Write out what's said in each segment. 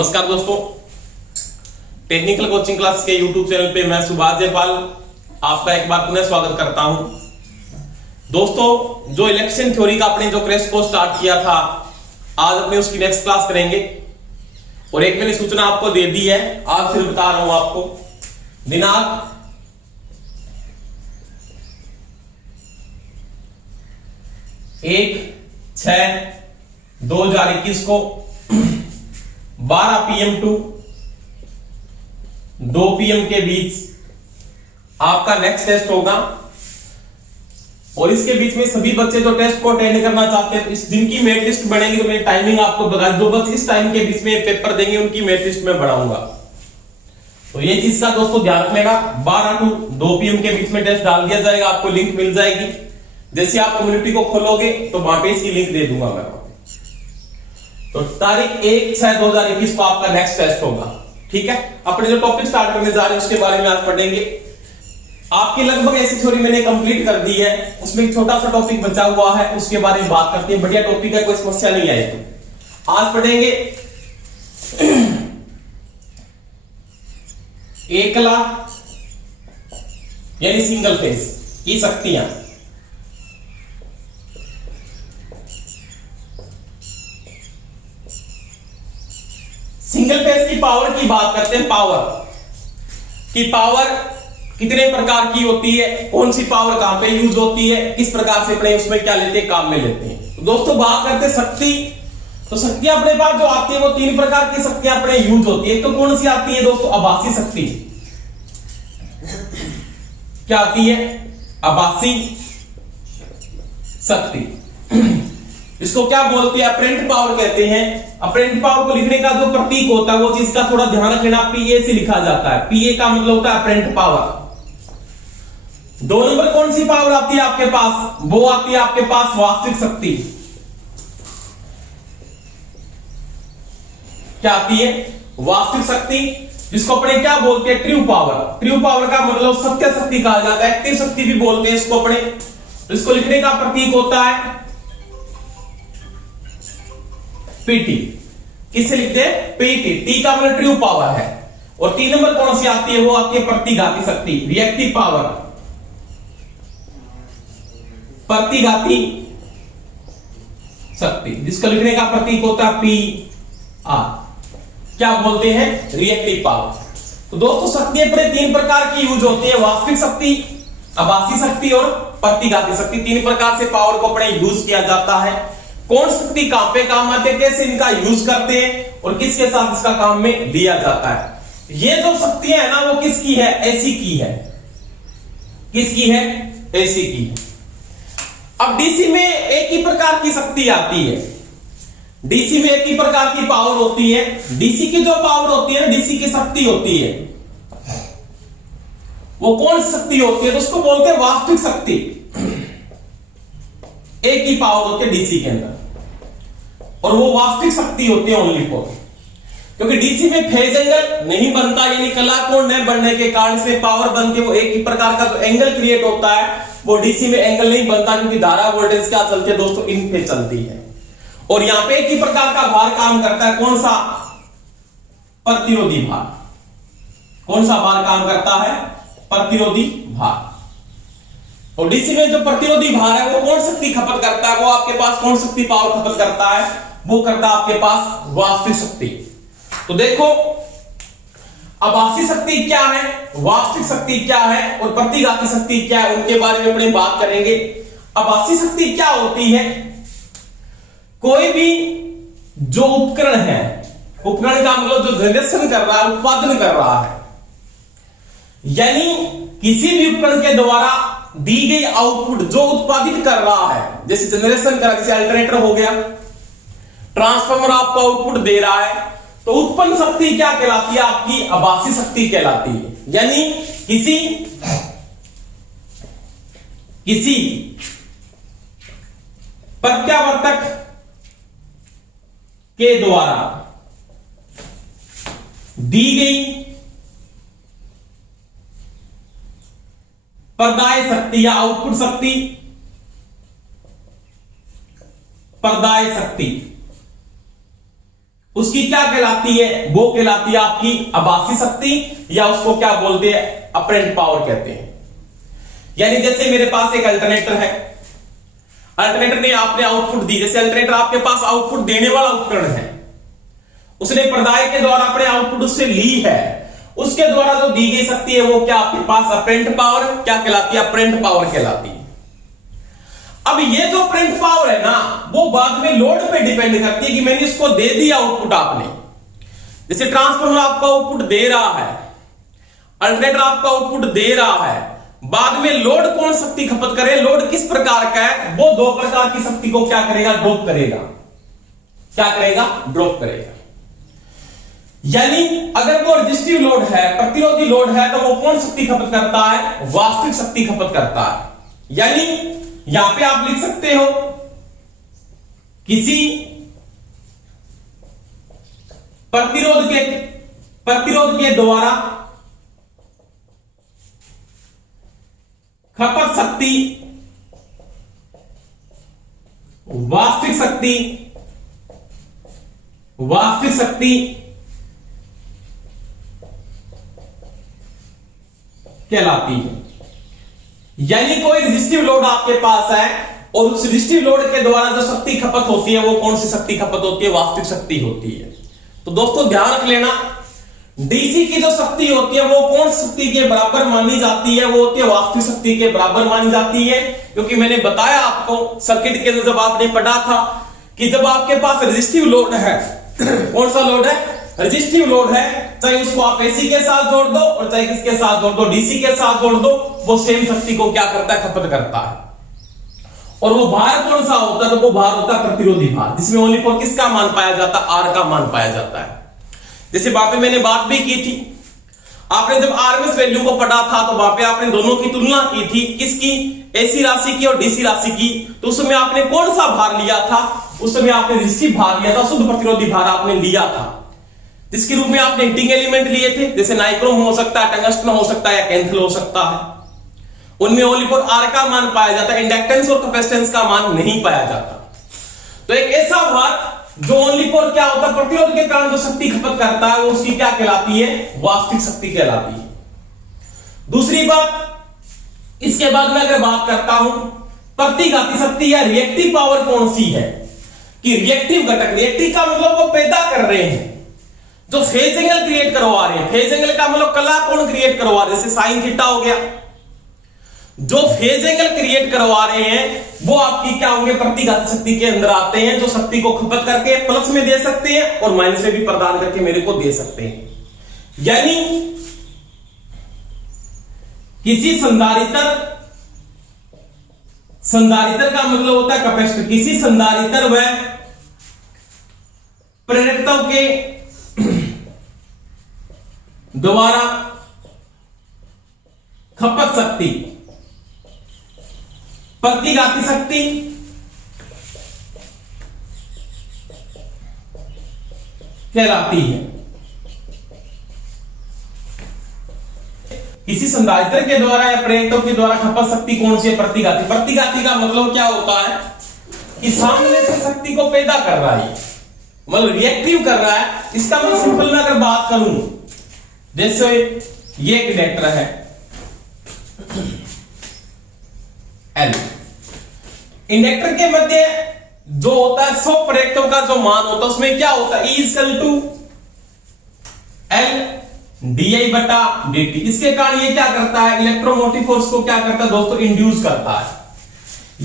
नमस्कार दोस्तों, technical coaching class के यूट्यूब चैनल पे मैं सुभाष जयपाल आपका एक बार पुनः स्वागत करता हूं। दोस्तों, जो इलेक्शन थ्योरी का अपने जो क्रैश कोर्स स्टार्ट किया था, आज अपने उसकी नेक्स्ट क्लास करेंगे। और एक मैंने सूचना आपको दे दी है, आज फिर बता रहा हूं आपको। दिनांक 1/6/2021 को 12 PM टू 2 PM के बीच आपका नेक्स्ट टेस्ट होगा। और इसके बीच में सभी बच्चे जो टेस्ट को अटेंड करना चाहते हैं, इस दिन की मेरिट लिस्ट बनेगी तो मेरी टाइमिंग आपको बता दो। बस इस टाइम के बीच में पेपर देंगे, उनकी मेरिट लिस्ट में बढ़ाऊंगा। तो ये चीज का दोस्तों ध्यान रखनेगा। 12 टू 2 PM के बीच में टेस्ट डाल दिया जाएगा, आपको लिंक मिल जाएगी। जैसे आप कम्युनिटी को खोलोगे तो वहां पे इसकी लिंक दे दूंगा मैं। तो तारीख 1/6/2021 को आपका नेक्स्ट टेस्ट होगा। ठीक है, अपने जो टॉपिक स्टार्ट करने जा रहे हैं उसके बारे में आज पढ़ेंगे। आपकी लगभग ऐसी थ्योरी मैंने कंप्लीट कर दी है, उसमें एक छोटा सा टॉपिक बचा हुआ है, उसके बारे में बात करते हैं। बढ़िया टॉपिक है, कोई समस्या नहीं आएगी। आज पढ़ेंगे एकला यानी सिंगल फेज की शक्तियां। सिंगल फेज की पावर की बात करते हैं। पावर कितने प्रकार की होती है, कौन सी पावर कहां पे यूज होती है, किस प्रकार से अपने उसमें क्या लेते हैं, काम में लेते हैं। तो दोस्तों बात करते हैं शक्ति। तो शक्तियां अपने पास जो आती है वो 3 प्रकार की शक्तियां अपने यूज होती है। तो कौन सी आती है दोस्तों? आभासी शक्ति। क्या आती है? आभासी शक्ति। इसको क्या बोलते हैं? अपरेंट पावर कहते हैं। अपरेंट पावर को लिखने का जो प्रतीक होता है वो चीज का थोड़ा ध्यान रखना, पीए से लिखा जाता है। पीए का मतलब होता है अपरेंट पावर। 2 नंबर कौन सी पावर आती है आपके पास? वो आती है आपके पास वास्तविक शक्ति। क्या आती है? वास्तविक शक्ति, जिसको अपने क्या बोलते हैं? True power. ट्रू पावर का मतलब सत्य शक्ति कहा जाता है, एक्टिव शक्ति भी बोलते हैं इसको अपने। इसको लिखने का प्रतीक होता है पीटी। किससे लिखते हैं? पीटी। टी का मतलब ट्रू पावर है। और 3 नंबर कौन सी आती है? वो आती है प्रतिघाती शक्ति, रिएक्टिव पावर। प्रतिघाती शक्ति, जिसको लिखने का प्रतीक होता है पी आर। क्या बोलते हैं? Reactive power. तो दोस्तों शक्ति अपने 3 प्रकार की यूज होती है, वास्तविक शक्ति, आभासी शक्ति और प्रतिघाती शक्ति। 3 प्रकार से पावर को अपने यूज किया जाता है। कौन शक्ति कहां पे काम आते हैं, कैसे इनका यूज करते हैं और किसके साथ इसका काम में लिया जाता है। ये जो शक्तियां है ना, वो किसकी है? एसी की है। किसकी है? एसी की है। अब डीसी में एक ही प्रकार की शक्ति आती है। डीसी में एक ही प्रकार की पावर होती है। डीसी की जो पावर होती है ना, डीसी की शक्ति होती है, वो कौन सी शक्ति होती है? तो उसको बोलते हैं वास्तविक शक्ति। एक ही पावर होती है डीसी के अंदर, और वो वास्तविक शक्ति होती है ओनली फॉर। क्योंकि डीसी में फेज एंगल नहीं बनता, यानी कलाकोण न बनने के कारण से पावर बन के वो एक ही प्रकार का जो एंगल क्रिएट होता है वो डीसी में एंगल नहीं बनता, क्योंकि धारा वोल्टेज क्या चलती है दोस्तों? इन पे चलती है। और यहां पे एक ही प्रकार का भार काम करता है। कौन सा? प्रतिरोधी भार। कौन सा भार काम करता है? प्रतिरोधी भार। और डीसी में जो प्रतिरोधी भार है वो कौन शक्ति खपत करता है? वो आपके पास कौन शक्ति पावर खपत करता है? वो करता है आपके पास वास्तविक शक्ति। तो देखो आभासी शक्ति क्या है, वास्तविक शक्ति क्या है और प्रतिघाती शक्ति क्या है, उनके बारे में अपने बात करेंगे। आभासी शक्ति क्या होती है? कोई भी जो उपकरण है, उपकरण का मतलब जो जनरेशन कर रहा है, उत्पादन कर रहा है, यानी किसी भी उपकरण के द्वारा दी गई आउटपुट जो उत्पादित कर रहा है, जैसे जनरेशन कर, जैसे अल्टरनेटर हो गया, ट्रांसफार्मर आपको आउटपुट दे रहा है, तो उत्पन्न शक्ति क्या कहलाती है? आपकी आभासी शक्ति कहलाती है। यानी किसी प्रत्यावर्तक के द्वारा दी गई प्रदाय शक्ति या आउटपुट शक्ति, प्रदाय शक्ति उसकी क्या कहलाती है? वो कहलाती है आपकी आभासी शक्ति, या उसको क्या बोलते हैं? अपरेंट पावर कहते हैं। यानी जैसे मेरे पास एक अल्टरनेटर है, अल्टरनेटर ने आपने आउटपुट दी, जैसे अल्टरनेटर आपके पास आउटपुट देने वाला उपकरण है, उसने प्रदाय के द्वारा अपने आउटपुट उससे ली है, उसके द्वारा जो दी गई शक्ति है वो क्या आपके पास अपरेंट पावर क्या कहलाती है? अपरेंट पावर कहलाती है। अब ये जो अपरेंट पावर है ना, वो बाद में लोड पे डिपेंड करती है कि मैंने इसको दे दिया आउटपुट आपने, जैसे ट्रांसफार्मर आपका आउटपुट दे रहा है, अल्टरनेटर आपका आउटपुट दे रहा है, बाद में लोड कौन शक्ति खपत करे, लोड किस प्रकार का है, वो दो प्रकार की शक्ति को क्या करेगा? ड्रॉप करेगा। क्या करेगा? ड्रॉप करेगा। यानी अगर वो रेजिस्टिव लोड है, प्रतिरोधी लोड है, तो वो कौन शक्ति खपत करता है? वास्तविक शक्ति खपत करता है। यानी यहां पे आप लिख सकते हो किसी प्रतिरोध के द्वारा खपत शक्ति वास्तविक शक्ति कहलाती है। यानी कोई रेजिस्टिव लोड आपके पास है और उस रेजिस्टिव लोड के द्वारा जो शक्ति खपत होती है वो कौन सी शक्ति खपत होती है? वास्तविक शक्ति होती है। तो दोस्तों ध्यान रख लेना, डीसी की जो शक्ति होती है वो कौन शक्ति के बराबर मानी जाती है? वो होती है वास्तविक शक्ति के बराबर मानी जाती है। क्योंकि मैंने बताया आपको सर्किट के अंदर जब आपने पढ़ा था कि जब आपके पास रेजिस्टिव लोड है, कौन सा लोड है? रेजिस्टिव लोड है, चाहे उसको आप एसी के साथ जोड़ दो और चाहे किसके साथ जोड़ दो, डीसी के साथ जोड़ दो, वो सेम शक्ति को क्या करता है? खपत करता है। और वो भार कौन सा होता है? तो वो भार होता है प्रतिरोधी भार, जिसमें ओनली फॉर किसका मान पाया जाता है? आर का मान पाया जाता है। जैसे वहां पे मैंने बात भी की थी, आपने जब आरएमएस वैल्यू को पढ़ा था तो वहां पे आपने दोनों की तुलना की थी, किसकी? एसी राशि की और डीसी राशि की। तो उस समय आपने कौन सा भार लिया था? उस समय आपने रेजिस्टिव भार लिया था, शुद्ध प्रतिरोधी भार आपने लिया था, जिसके रूप में आपने हीटिंग एलिमेंट लिए थे, जैसे नाइक्रोम हो सकता है, टंगस्टन हो सकता है, या कैंथल हो सकता है। उनमें ओनली फॉर आर का मान पाया जाता है, इंडक्टेंस और कैपेसिटेंस का मान नहीं पाया जाता। तो एक ऐसा भार जो ओनली फॉर क्या होता है? प्रतिरोध के कारण जो शक्ति खपत करता है वो उसकी क्या कहलाती है? वास्तविक शक्ति कहलाती है। दूसरी बात, इसके बाद में अगर बात करता हूं प्रतिघाती शक्ति या रिएक्टिव पावर कौन सी है? कि रिएक्टिव घटक, रिएक्टिव का मतलब वो पैदा कर रहे हैं, जो फेज एंगल क्रिएट करवा रहे हैं। फेज एंगल का मतलब कला कौन क्रिएट करवा रहे हैं? जैसे साइन थीटा हो गया, जो फेज एंगल क्रिएट करवा रहे हैं वो आपकी क्या होंगे? प्रतिघाती शक्ति के अंदर आते हैं, जो शक्ति को खपत करके प्लस में दे सकते हैं और माइनस में भी प्रदान करके मेरे को दे सकते हैं। यानी किसी संधारित्र का मतलब होता है कैपेसिटर, किसी संधारित्र व प्रेरकत्व के द्वारा खपत शक्ति प्रतिघाती शक्ति कहलाती है। किसी संधारित्र के द्वारा या प्रेरकत्व के द्वारा खपत शक्ति कौन सी है? प्रतिघाती। प्रतिघाती का मतलब क्या होता है? कि सामने से शक्ति को पैदा कर रहा है, मतलब रिएक्टिव कर रहा है। इसका मैं सिंपल में अगर बात करूं, जैसे ये एक इंडक्टर है एल, इंडक्टर के मध्य जो होता है सब प्रेरकत्व का जो मान होता है उसमें क्या होता है? L di बटा dt। इसके कारण ये क्या करता है? इलेक्ट्रोमोटिव फोर्स को क्या करता है दोस्तों? इंड्यूस करता है।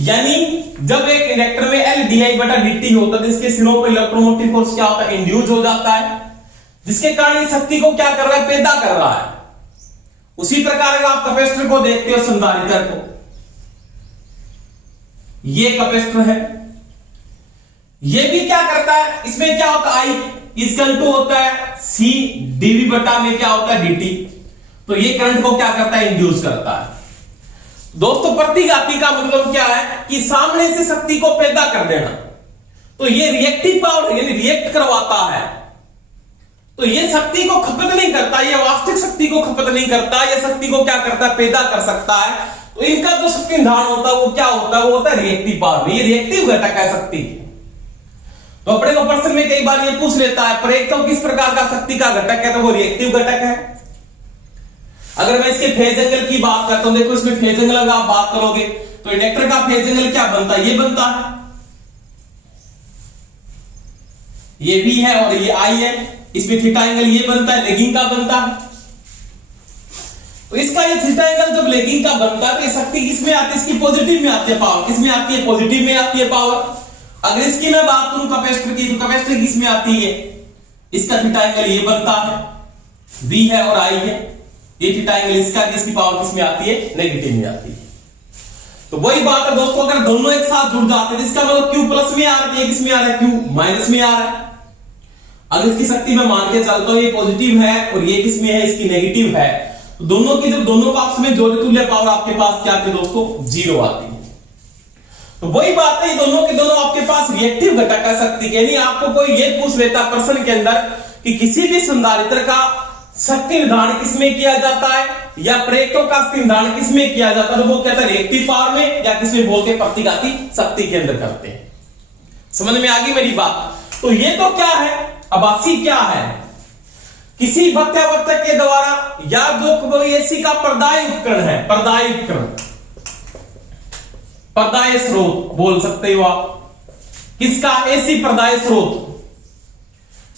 यानी जब एक इंडक्टर में L di बटा dt होता है, जिसके सिरों पर इलेक्ट्रोमोटिव फोर्स क्या होता है? इंड्यूस हो जाता है, जिसके कारण इस शक्ति को क्या कर रहा है? पैदा कर रहा है। उसी प्रकार अगर आप कैपेसिटर को देखते हो, संधारित्र को, ये कैपेसिटर है, ये भी क्या करता है? इसमें क्या होता है? I इक्वल टू होता है C dV बटा में क्या होता है? dt। तो ये करंट को क्या करता है? इंड्यूस करता है। दोस्तों प्रतिघाती का मतलब क्या है? कि सामने से शक्ति को पैदा कर देना। तो ये रिएक्टिव पावर यानी रिएक्ट करवाता है, तो ये शक्ति को खपत नहीं करता, ये वास्तविक शक्ति को खपत नहीं करता, ये शक्ति को क्या करता है? पैदा कर सकता है। तो इनका जो शक्ति निर्धारण होता है वो क्या होता है? वो होता है रिएक्टिव पावर। ये रिएक्टिव घटक है शक्ति। तो अपने को प्रश्न में कई बार ये पूछ लेता है प्रेरकत्व किस प्रकार का शक्ति का घटक है, तो वो रिएक्टिव घटक है। अगर मैं इसके फेज एंगल की बात करता हूं, देखो इसमें फेज एंगल अगर आप बात करोगे तो इंडक्टर का फेज एंगल क्या बनता है, ये बनता है, ये भी है और ये आई है, इसमें थीटा एंगल ये बनता है, लेगिंग का बनता है। तो इसका ये थीटा एंगल जब लेगिंग का बनता है तो ये शक्ति किसमें आती है, इसकी पॉजिटिव में आती है पावर, किसमें आती है, पॉजिटिव में आती है पावर। अगर इसकी मैं बात करूं कैपेसिटर की, तो कैपेसिटर किसमें आती है, इसका थीटा एंगल ये बनता है, V है और I है, ये थीटा एंगल इसका, इसकी पावर किसमें आती है, नेगेटिव में आती है। तो वही बात है दोस्तों, अगर दोनों एक साथ जुड़ जाते हैं इसका मतलब Q प्लस में आ रहा है, किसमें आ रहा है, Q माइनस में आ रहा है। अगर इसकी शक्ति मैं मान के चलता हूं ये पॉजिटिव है और ये किसमें है, इसकी नेगेटिव है, तो दोनों की जब दोनों को आपस में जोड़े तुल्य पावर आपके पास क्या आती है दोस्तों, 0 आती है। तो वही बात है, दोनों के दोनों आपके पास रिएक्टिव घटक है शक्ति के। यानी आपको कोई ये पूछ लेता प्रश्न के अंदर कि किसी भी संधारित्र का शक्ति निर्धारण किसमें किया जाता है या प्रेरकत्व का शक्ति निर्धारण किसमें किया जाता है, तो वो कहता है रिएक्टिव पावर में या किसमें बोल के प्रतिघाती शक्ति के अंदर करते हैं। समझ में आ गई मेरी बात। तो ये तो क्या है, आभासी क्या है, किसी प्रत्यावर्तक के द्वारा या जो कोई एसी का पर्दाय उपकरण है, पर्दाय उपकरण, पर्दाय स्रोत बोल सकते हो आप, किसका, एसी पर्दाय स्रोत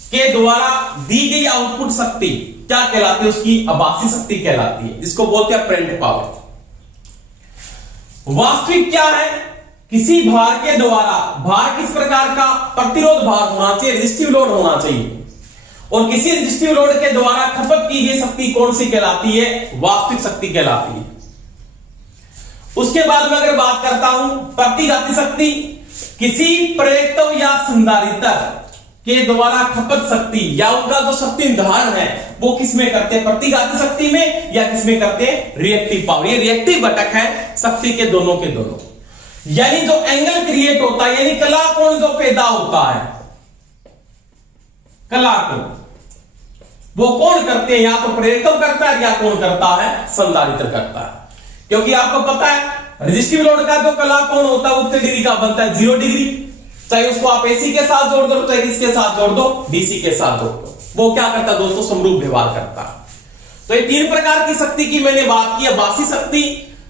के द्वारा दी गई आउटपुट शक्ति क्या कहलाती है, उसकी आभासी शक्ति कहलाती है, जिसको बोलते हैं अपरेंट पावर। वास्तविक क्या है, किसी भार के द्वारा, भार किस प्रकार का, प्रतिरोध भार होना चाहिए, रेजिस्टिव लोड होना चाहिए, और किसी रेजिस्टिव लोड के द्वारा खपत की गई शक्ति कौन सी कहलाती है, वास्तविक शक्ति कहलाती है। उसके बाद में अगर बात करता हूं प्रतिघाती शक्ति, किसी प्रेरकत्व या संधारित्र के द्वारा खपत शक्ति या उनका जो शक्ति निर्धारण है वो किसमें करते हैं, प्रतिघाती शक्ति में या किसमें करते हैं, रिएक्टिव पावर। ये रिएक्टिव घटक है शक्ति के दोनों के दोनों। यानी जो एंगल क्रिएट होता है, यानी कला कोण जो पैदा होता है, कला कोण वो कौन करते हैं, या तो प्रेरकत्व करता है या कौन करता है, संधारित्र करता है। क्योंकि आपको पता है रेजिस्टिव लोड का जो कला कोण होता है वो कितने डिग्री का बनता है, 0 डिग्री। चाहे उसको आप एसी के साथ जोड़ दो, चाहे किसके साथ जोड़ दो, डीसी के साथ जोड़ दो, वो क्या करता है दोस्तों, समरूप व्यवहार करता है। तो ये 3 प्रकार की शक्ति की मैंने बात की, आभासी शक्ति,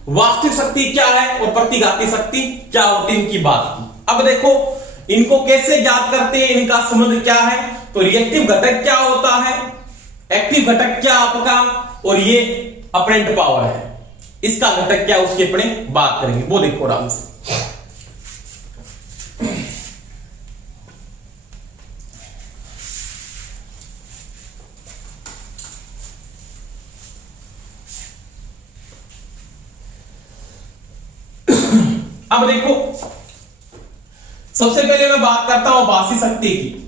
वास्तविक शक्ति क्या है और प्रतिघाती शक्ति क्या होती है, इनकी बात की। अब देखो इनको कैसे ज्ञात करते हैं, इनका संबंध क्या है। तो रिएक्टिव घटक क्या होता है, एक्टिव घटक क्या आपका, और ये अपरेंट पावर है, इसका घटक क्या उसकी अपने बात करेंगे, वो देखो आराम से। अब देखो सबसे पहले मैं बात करता हूं आभासी शक्ति की।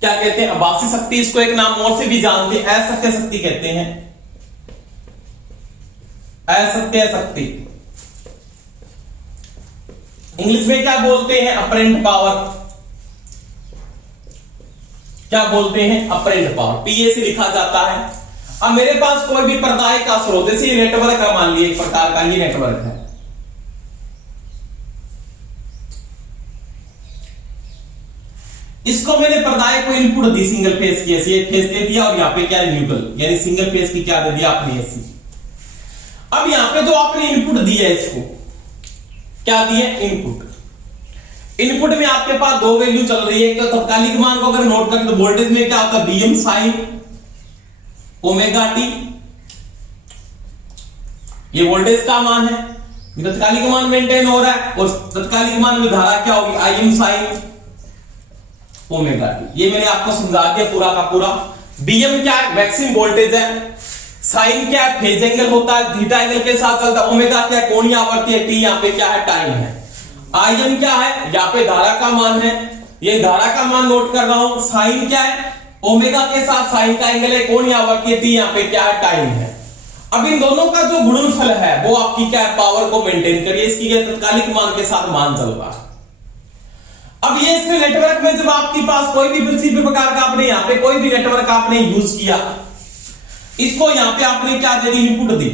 क्या कहते हैं, आभासी शक्ति, इसको एक नाम और से भी जानते हैं, असत्य शक्ति कहते हैं, असत्य शक्ति। इंग्लिश में क्या बोलते हैं, अपरेंट पावर, क्या बोलते हैं, अपरेंट पावर, पीए से लिखा जाता है। अब मेरे पास कोई भी पर्दाय का स्रोत, जैसे नेटवर्क है, मान लिया एक प्रकार का ये नेटवर्क है, इसको मैंने पर्दाय को इनपुट दी सिंगल फेज की, ऐसी एक फेज दे दिया और यहाँ पे क्या है, न्यूट्रल, यानी सिंगल फेज की क्या दे दिया आपने, ऐसी। अब यहाँ पे जो आपने इनपुट दिया है, इसको क्या दिया, इनपुट। इनपुट में आपके पास 2 वैल्यू चल रही है, तो तत्कालिक मान को अगर नोट करें तो वोल्टेज में क्या होता है, Vm sin ओमेगा टी, ये वोल्टेज का मान है, तत्कालिक मान मेंटेन हो रहा है, और तत्कालिक मान में धारा क्या होगी, Im sin ओमेगा टी। ये मैंने आपको समझा दिया पूरा का पूरा। Bm क्या है, मैक्सिमम वोल्टेज है, साइन क्या है, फेज एंगल होता है, थीटा एंगल के साथ चलता है, ओमेगा क्या है, कोणीय आवर्ती है, टी यहाँ पे क्या है, टाइम है। Im क्या है, यहाँ पे धारा का मान है, ये धारा का मान नोट कर रहा हूं। साइन क्या है, ओमेगा के साथ साइन का एंगल है, कोणीय आवर्ती है, टी यहाँ पे क्या है, टाइम है। अब इन दोनों का जो गुणनफल है वो आपकी क्या है, पावर को मेंटेन करिए, इसकी क्या तत्कालिक मान के साथ मान चल रहा है। अब ये इसमें नेटवर्क में जब आपके पास कोई भी किसी भी प्रकार का आपने यहाँ पे कोई भी नेटवर्क आपने यूज किया, इसको यहाँ पे आपने क्या दे दी, इनपुट दी।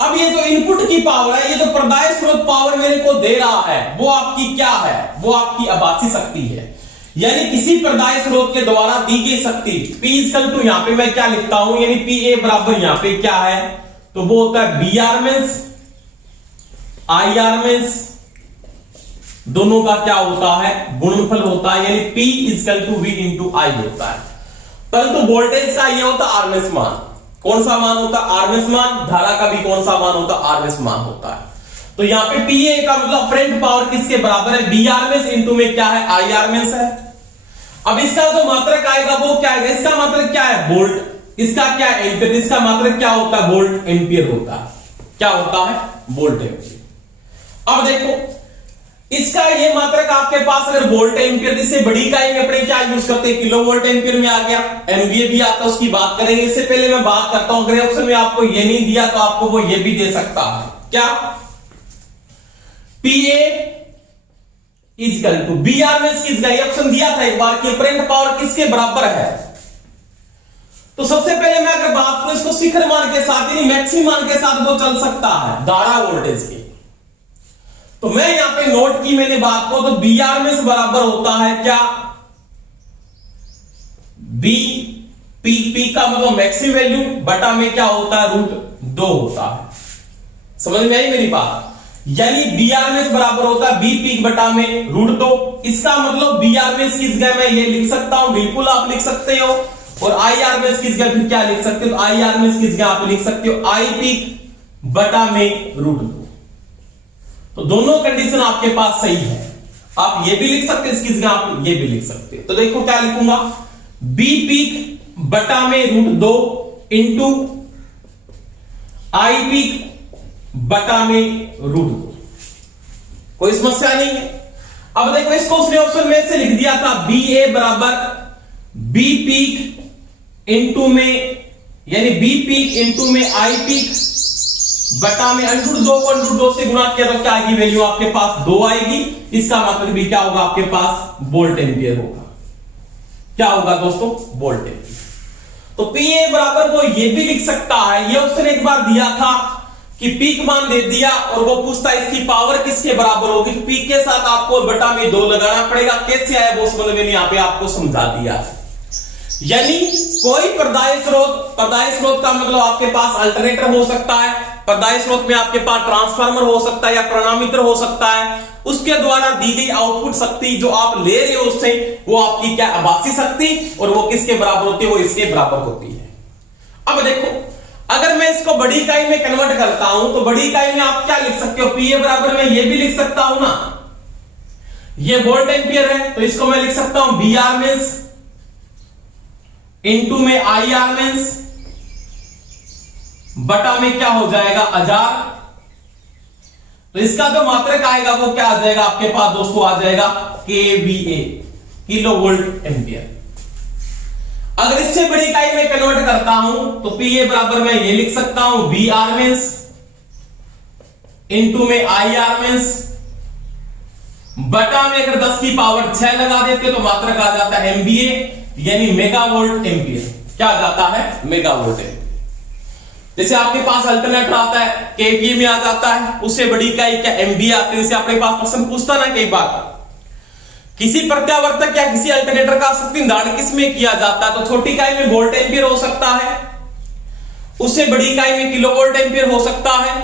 अब ये जो इनपुट की पावर है, ये जो प्रदाय स्रोत पावर मेरे को दे रहा है, वो आपकी क्या है? वो आपकी आभासी शक्ति है। यानी किसी प्रदाय स्रोत के द्वारा दी गई शक्ति P इक्वल टू, यहां पे मैं क्या लिखता हूं, यानी PA बराबर यहां पे क्या है, तो वो होता है B आर्मेंस I आर्मेंस, दोनों का क्या होता है? गुणनफल होता है, यानी P equal to V into I होता है। परंतु वोल्टेज का ये होता है आरएमएस मान। कौन सा मान होता है? आरएमएस मान। धारा का भी कौन सा मान होता है? आरएमएस मान होता है। तो यहां पे PA का मतलब अपरेंट पावर किसके बराबर है? B आरएमएस इंटू में क्या है? I आरएमएस है। अब इसका जो मात्रक आएगा वो क्या आएगा? इसका मात्रक क्या है? वोल्ट। इसका क्या है? एम्पियर। इसका मात्रक क्या होता है? वोल्ट एम्पियर होता है। क्या होता है? Volt ampere. अब देखो, इसका ये मात्रक आपके पास अगर वोल्ट एम्पियर, इससे बड़ी इकाई में अपने क्या यूज करते हैं? किलो वोल्ट एम्पियर में आ गया। एमवीए भी आता है, उसकी बात करेंगे। इससे पहले मैं बात करता हूं, अगर ऑप्शन में आपको ये नहीं दिया तो आपको वो ये भी दे सकता है। क्या? PA equal to B RMS किसका? ये ऑप्शन दिया था एक बार कि अपरेंट पावर किसके बराबर है। तो सबसे पहले मैं अगर बात करूं इसको शिखर मान के साथ, यानी मैक्सिमम मान के साथ वो चल सकता है धारा वोल्टेज के। तो मैं यहां पे नोट की मैंने बात को, तो B आरएमएस बराबर होता है क्या? B P का मतलब मैक्सिमम वैल्यू बटा में क्या होता है? √2 होता है। समझ में आई मेरी बात? यानी B आरएमएस बराबर होता है B पीक बटा में √2। इसका मतलब B आरएमएस किस जगह मैं ये लिख सकता हूं, बिल्कुल आप लिख सकते हो। और I आरएमएस किस जगह फिर क्या लिख सकते हो? I आरएमएस किस जगह आप लिख सकते हो? I पीक बटा में √2। तो दोनों कंडीशन आपके पास सही है। आप ये भी लिख सकते हैं, इसकी जगह आप ये भी लिख सकते हैं। तो देखो क्या लिखूंगा, B पीक बटा में √2 इंटू I पीक बटा में √2। कोई समस्या नहीं है। अब देखो, इसको उसने ऑप्शन में से लिख दिया था BA बराबर B पीक इंटू में, यानी B पीक इंटू में I पीक बटा में √2 को √2 से गुणा किया तो क्या आएगी वैल्यू? आपके पास 2 आएगी। इसका मतलब भी क्या होगा? आपके पास वोल्ट एम्पियर होगा। क्या होगा दोस्तों? Volt ampere. तो PA बराबर वो ये भी लिख सकता है, ये ऑप्शन एक बार दिया था कि पीक मान दे दिया और वो पूछता है इसकी पावर किसके बराबर होगी। पीक के साथ आपको बटा में 2 लगाना पड़ेगा। कैसे आया वो समझ में, यहां पे आपको समझा दिया। यानी कोई प्रदाय स्रोत का मतलब आपके पास अल्टरनेटर हो सकता है, प्रदाय स्रोत में आपके पास ट्रांसफार्मर हो सकता है या प्रणामित्र हो सकता है। उसके द्वारा दी गई आउटपुट शक्ति जो आप ले रहे हो उससे, वो आपकी क्या? आभासी शक्ति। और वो किसके बराबर होती है? वो इसके बराबर होती है। अब देखो, अगर मैं इसको बड़ी इकाई में कन्वर्ट करता हूं तो बड़ी इकाई में आप क्या लिख सकते हो? PA बराबर मैं ये भी लिख सकता हूं ना, ये वोल्ट एम्पियर है, तो इसको मैं लिख सकता हूं B आरएमएस इंटू में I आरएमएस बटा में क्या हो जाएगा? 1000। तो इसका जो मात्रक आएगा वो क्या आ जाएगा आपके पास दोस्तों? आ जाएगा KVA, किलो वोल्ट एम्पियर। अगर इससे बड़ी इकाई में कन्वर्ट करता हूं तो PA बराबर मैं ये लिख सकता हूं B आरएमएस इंटू में I आरएमएस बटा में अगर 10 की पावर 6 लगा देते तो मात्रक आ जाता है MVA, यानी मेगा वोल्ट एम्पियर। क्या आ जाता है? Mega volt ampere. जैसे आपके पास अल्टरनेटर आता है KVA में आ जाता है, उससे बड़ी इकाई क्या? MVA आती है। जैसे आपके पास प्रश्न पूछता ना कई बार, किसी प्रत्यावर्तक या किसी अल्टरनेटर का शक्ति निर्धारण किस में किया जाता है? तो छोटी इकाई में वोल्ट एम्पियर हो सकता है, उससे बड़ी इकाई में किलो वोल्ट एम्पियर हो सकता है,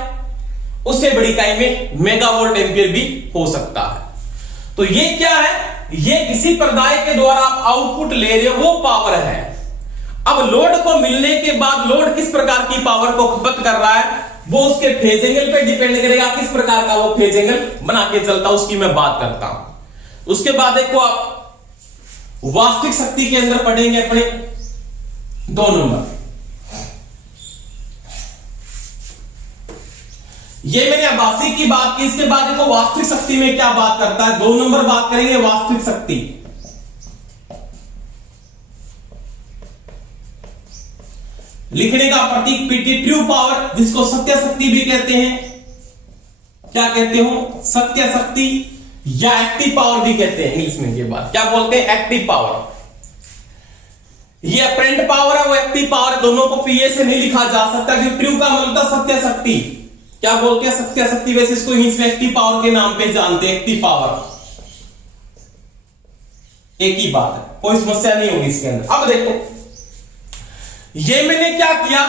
उससे बड़ी इकाई में मेगा वोल्ट एम्पियर भी हो सकता है। तो ये क्या है? ये किसी प्रदाय के द्वारा आप आउटपुट ले रहे हो, वो पावर है। अब लोड को मिलने के बाद लोड किस प्रकार की पावर को खपत कर रहा है, वो उसके फेज एंगल पे डिपेंड करेगा, किस प्रकार का वो फेज एंगल बना के चलता है, उसकी मैं बात करता हूं। उसके बाद देखो, आप वास्तविक शक्ति के अंदर पढ़ेंगे अपने 2 नंबर। ये मैंने आभासी की बात की। इसके बाद देखो वास्तविक शक्ति में क्या बात करता है। 2 नंबर बात करेंगे वास्तविक शक्ति। लिखने का प्रतीक PT, ट्रू पावर, जिसको सत्य शक्ति भी कहते हैं। क्या कहते हो? सत्य शक्ति या एक्टिव पावर भी कहते हैं इंग्लिश में। ये बात क्या बोलते हैं? Active power. ये अपरेंट पावर है, वो एक्टिव पावर है। दोनों को PA से नहीं लिखा जा सकता, क्योंकि ट्रू का मतलब सत्य शक्ति, क्या बोलते हैं, सत्य शक्ति, वैसे इसको इंग्लिश में एक्टिव पावर के नाम पे जानते हैं, एक्टिव पावर। एक ही बात है, कोई समस्या नहीं होगी इसके अंदर। अब देखो, ये मैंने क्या किया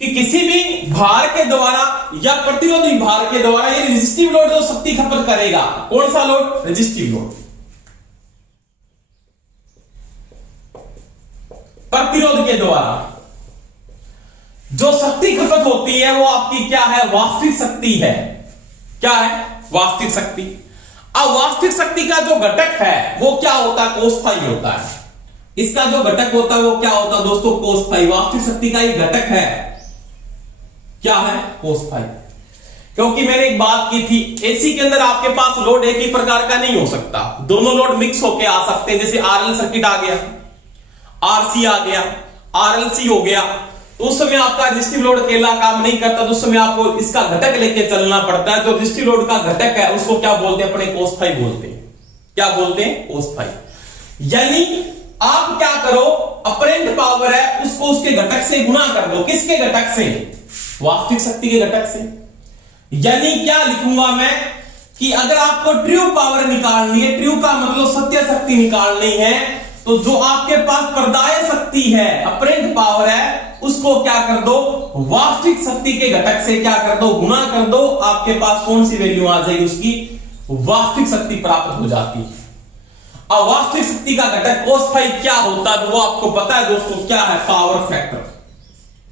कि किसी भी भार के द्वारा या प्रतिरोधी भार के द्वारा ये रेजिस्टिव लोड जो शक्ति खपत करेगा, कौन सा लोड, रेजिस्टिव लोड, प्रतिरोध के द्वारा जो शक्ति खपत होती है वो आपकी क्या है, वास्तविक शक्ति है। क्या है, वास्तविक शक्ति। अब वास्तविक शक्ति का जो घटक है वो क्या होता है, कोस फाई होता है। इसका जो घटक होता है वो क्या होता है दोस्तों, कोस फाई। वास्तविक शक्ति का ये घटक है, क्या है, कोस फाई। क्योंकि मैंने एक बात की थी, एसी के अंदर आपके पास लोड एक ही प्रकार का नहीं हो सकता, दोनों लोड मिक्स होके आ सकते हैं। जैसे आरएल सर्किट आ गया, आरसी आ गया, आरएलसी हो गया, तो उस समय आपका रेजिस्टिव लोड अकेला काम नहीं करता, तो उस समय आपको इसका घटक लेके चलना पड़ता है। जो रेजिस्टिव लोड का घटक है उसको क्या बोलते हैं, अपने कोस फाई बोलते हैं। क्या बोलते हैं, कोस फाई। यानी आप क्या करो, अपरेंट पावर है उसको उसके घटक से गुणा कर दो। किसके घटक से, वास्तविक शक्ति के घटक से। यानी क्या लिखूंगा मैं कि अगर आपको ट्रू पावर निकालनी है, ट्रू का मतलब सत्य शक्ति निकालनी है, तो जो आपके पास पर्याय शक्ति है, अपरेंट पावर है, उसको क्या कर दो, वास्तविक शक्ति के घटक से क्या कर दो, गुणा कर दो। आपके पास कौन सी वैल्यू आ जाएगी, उसकी वास्तविक शक्ति प्राप्त हो जाती है। अब वास्तविक शक्ति का घटक कोस फाई क्या होता है, वो आपको पता है दोस्तों, क्या है, पावर फैक्टर।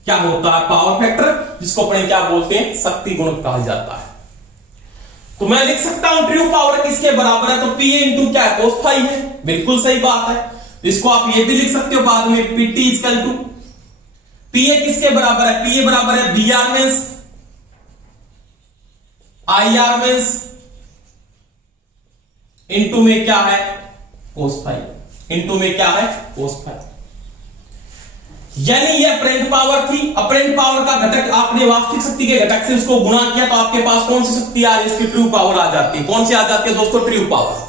क्या होता है, पावर फैक्टर, जिसको अपने क्या बोलते हैं, शक्ति गुणक कहा जाता है। तो मैं लिख सकता हूं ट्रू पावर किसके बराबर है, तो पीए इंटू क्या है, कोस फाई है। बिल्कुल सही बात है। इसको आप ये भी लिख सकते हो बाद में, पीटी इक्वल टू पीए किसके बराबर है, पीए बराबर है B R means I R means into में क्या है, कोस फाई, इंटू में क्या है, कोस फाई। यानी ये अपरेंट पावर थी, अपरेंट पावर का घटक आपने वास्तविक शक्ति के घटक से उसको गुणा किया, तो आपके पास कौन सी शक्ति आ रही है, इसकी ट्रू पावर आ जाती है। कौन सी आ जाती है दोस्तों, ट्रू पावर।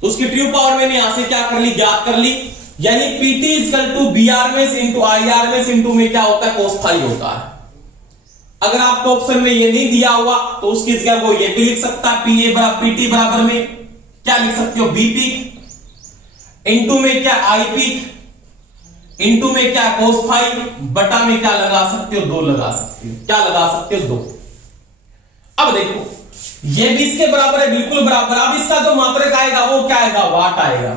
तो उसकी ट्रू पावर मैंने यहां से क्या कर ली, ज्ञात कर ली। यानी PT equal to B R में इंटू आई आर में इंटू में क्या होता है, कोस फाई होता है। अगर आपको ऑप्शन में ये नहीं दिया हुआ तो उसकी जगह वो ये भी लिख सकता है, पीए बराबर पीटी बराबर में क्या लिख सकते हो, बी पीक इंटू में क्या, आई पीक इंटू में क्या, कोस फाई बटा में क्या लगा सकते हो, 2 लगा सकते हो। क्या लगा सकते हो, 2। अब देखो ये भी इसके बराबर है, बिल्कुल बराबर। अब इसका जो मात्रक आएगा वो क्या आएगा, वाट आएगा।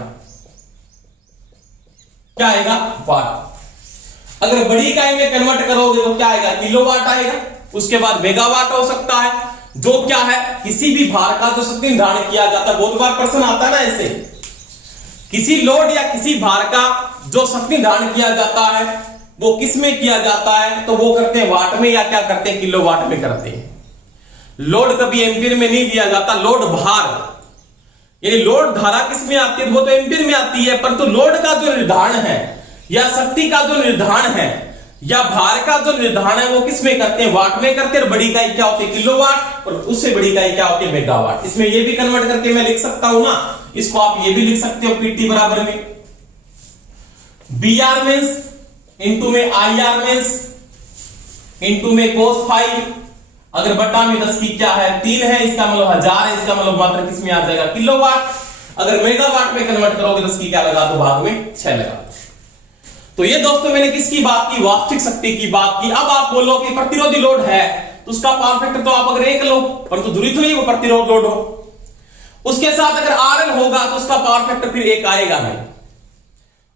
क्या आएगा, वाट। अगर बड़ी इकाई में कन्वर्ट करोगे तो क्या आएगा, किलोवाट आएगा। उसके बाद मेगावाट हो सकता है, जो क्या है, किसी भी भार का जो शक्ति निर्धारण किया जाता है। बहुत बार प्रश्न आता है ना ऐसे, किसी लोड या किसी भार का जो शक्ति निर्धारण किया जाता है वो किस में किया जाता है, तो वो करते हैं वाट में, या क्या करते हैं, किलोवाट में करते हैं। लोड कभी एम्पीयर में नहीं दिया जाता। लोड भार यानी लोड धारा किस में आती है, वो तो एम्पीयर में आती है, परंतु लोड का जो निर्धारण है या शक्ति का जो निर्धारण है या भार का जो निर्धारण है वो किस में करते हैं, वाट में करते हैं। बड़ी इकाई क्या होती है, किलोवाट, और उससे बड़ी इकाई क्या होती है, मेगावाट। इसमें ये भी कन्वर्ट करके मैं लिख सकता हूं ना, इसको आप ये भी लिख सकते हो, पीटी बराबर में बी आर मीन्स इंटू में आई आर मीन्स इंटू में कोस फाई, अगर बटा में 10 की क्या है, 3 है, इसका मतलब 1000 है, इसका मतलब मात्र किस में आ जाएगा, किलोवाट। अगर मेगावाट में कन्वर्ट करोगे 10 की क्या लगा दो, भाग में 6 लगा। तो ये दोस्तों मैंने किसकी बात की, वास्तविक शक्ति की बात की। अब आप बोलो कि प्रतिरोधी लोड है तो उसका पावर फैक्टर तो आप अगर 1 लो, परंतु जरूरी तो नहीं वो प्रतिरोध लोड हो। उसके साथ अगर आरएल होगा तो उसका पावर फैक्टर फिर 1 आएगा नहीं।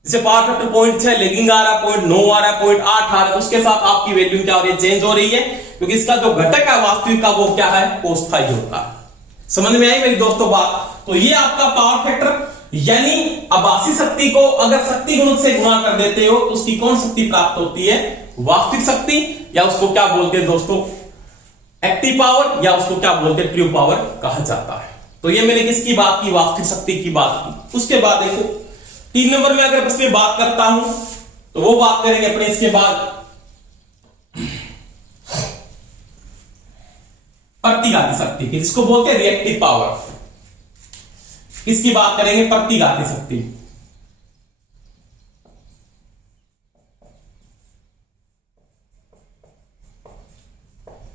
जैसे पावर फैक्टर 0.6 लेगिंग आ रहा है, 0.9 आ रहा है, 0.8 आ रहा है, उसके साथ आपकी वैल्यू क्या हो रही है, चेंज हो रही है, क्योंकि इसका जो घटक है वास्तविक का वो क्या है, कोस फाई होता है। समझ में आई मेरी दोस्तों बात। तो ये आपका पावर फैक्टर, यानी आभासी शक्ति को अगर शक्ति गुणक से गुणा कर देते हो तो उसकी कौन शक्ति प्राप्त होती है, वास्तविक शक्ति, या उसको क्या बोलते हैं दोस्तों, एक्टिव पावर, या उसको क्या बोलते हैं, ट्रू पावर कहा जाता है। तो ये मैंने किसकी बात की, वास्तविक शक्ति की बात की। उसके बाद देखो 3 नंबर में अगर इसमें बात करता हूं तो वो बात करेंगे अपने इसके बाद प्रतिघाती शक्ति की, जिसको बोलते हैं रिएक्टिव पावर। किसकी बात करेंगे, प्रतिघाती शक्ति।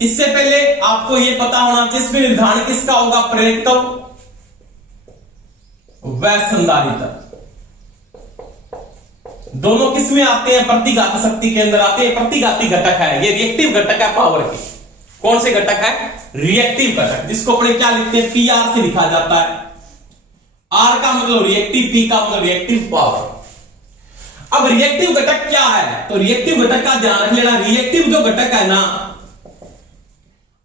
इससे पहले आपको यह पता होना चाहिए इसमें निर्धारण किसका होगा, प्रेरकत्व व संधारित्र दोनों किसमें आते हैं, प्रतिघाती शक्ति के अंदर आते हैं। प्रतिघाती घटक है, ये रिएक्टिव घटक है पावर के। कौन से घटक है, रिएक्टिव घटक, जिसको अपने क्या लिखते हैं, पी आर से लिखा जाता है। आर का मतलब रिएक्टिव, पी का मतलब रिएक्टिव पावर। अब रिएक्टिव घटक क्या है, तो रिएक्टिव घटक का ध्यान रख लेना। रिएक्टिव जो घटक है ना,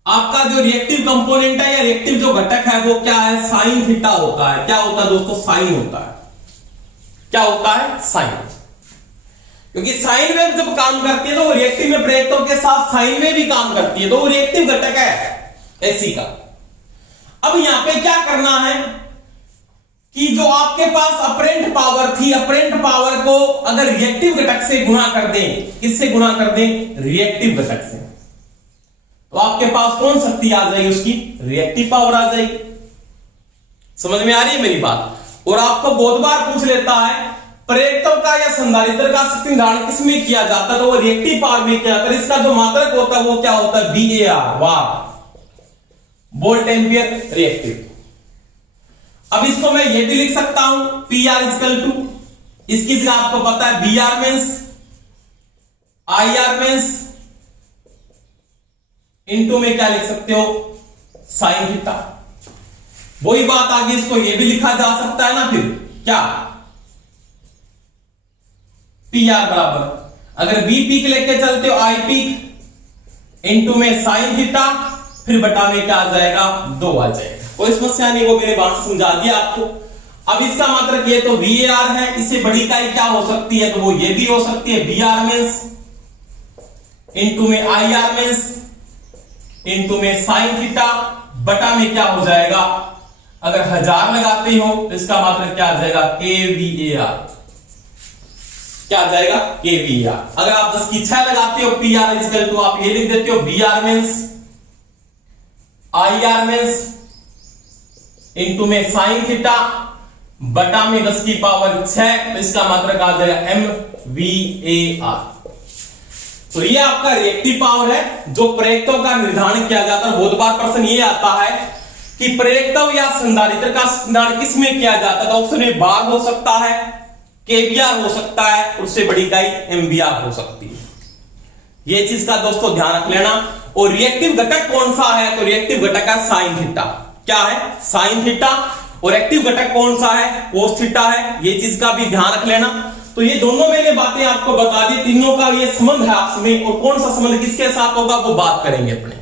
आपका जो रिएक्टिव कंपोनेंट है या रिएक्टिव जो घटक है वो क्या है, साइन थीटा होता है। क्या होता है दोस्तों, साइन होता है। क्या होता है, साइन। क्योंकि साइन वेव जब काम करती है तो वो रिएक्टिव में प्रेरकत्व के साथ साइन वेव भी काम करती है, तो वो रिएक्टिव घटक है एसी का। अब यहां पे क्या करना है कि जो आपके पास अपरेंट पावर थी, अपरेंट पावर को अगर रिएक्टिव घटक से गुणा कर दें, किससे गुणा कर दें, रिएक्टिव घटक से, तो आपके पास कौन शक्ति आ जाएगी, उसकी रिएक्टिव पावर आ जाएगी। समझ में आ रही है मेरी बात। और आपको बहुत बार पूछ लेता है प्रेरकत्व का या संधारित्र का शक्ति निर्धारण किसमें किया जाता है, तो वो रिएक्टिव पावर में किया जाता है। इसका जो मात्रक होता है वो क्या होता है, VAR, वाट, वोल्ट एम्पियर रिएक्टिव। अब इसको मैं ये भी लिख सकता हूं, PR इक्वल टू, इसकी जगह आपको पता है BR means IR means into में क्या लिख सकते हो, साइन थीटा। वही बात आगे इसको ये भी लिखा जा सकता है ना, फिर क्या, PR बराबर अगर V पीक लेके चलते हो I पीक इनटू में साइन थीटा, फिर बटा में क्या आ जाएगा, 2 आ जाएगा। कोई समस्या नहीं, वो मैंने बात समझा दिया आपको। अब इसका मात्रक ये तो VAR है, इससे बड़ी इकाई क्या हो सकती है, तो वो ये भी हो सकती है BR मींस इनटू में IR मींस इनटू में साइन थीटा, बटा में क्या हो जाएगा, अगर 1000 लगाते हो तो इसका मात्रक क्या आ जाएगा, kVAR। क्या आ जाएगा, kVAR। अगर आप 10 की 6 लगाते हो PR इक्वल टू, आप ये लिख देते हो BR means IR means into में साइन थीटा, बटा में 10 की पावर 6, तो इसका मात्रक आ जाएगा MVAR। तो ये आपका रिएक्टिव पावर है जो प्रेरकत्व का निर्धारण किया जाता है। बहुत बार प्रश्न ये आता है कि प्रेरकत्व या संधारित्र का निर्धारण किसमें किया जाता है, तो ऑप्शन ए बार हो सकता है, KVR हो सकता है, उससे बड़ी इकाई MVR हो सकती है। ये चीज का दोस्तों ध्यान रख लेना। और रिएक्टिव घटक कौन सा है, तो रिएक्टिव घटक है साइन थीटा। क्या है, साइन थीटा। और एक्टिव घटक कौन सा है, कोस थीटा है। ये चीज का भी ध्यान रख लेना। तो ये दोनों मैंने बातें आपको बता दी, तीनों का ये संबंध है आपस में, और कौन सा संबंध किसके साथ होगा वो बात करेंगे अपने।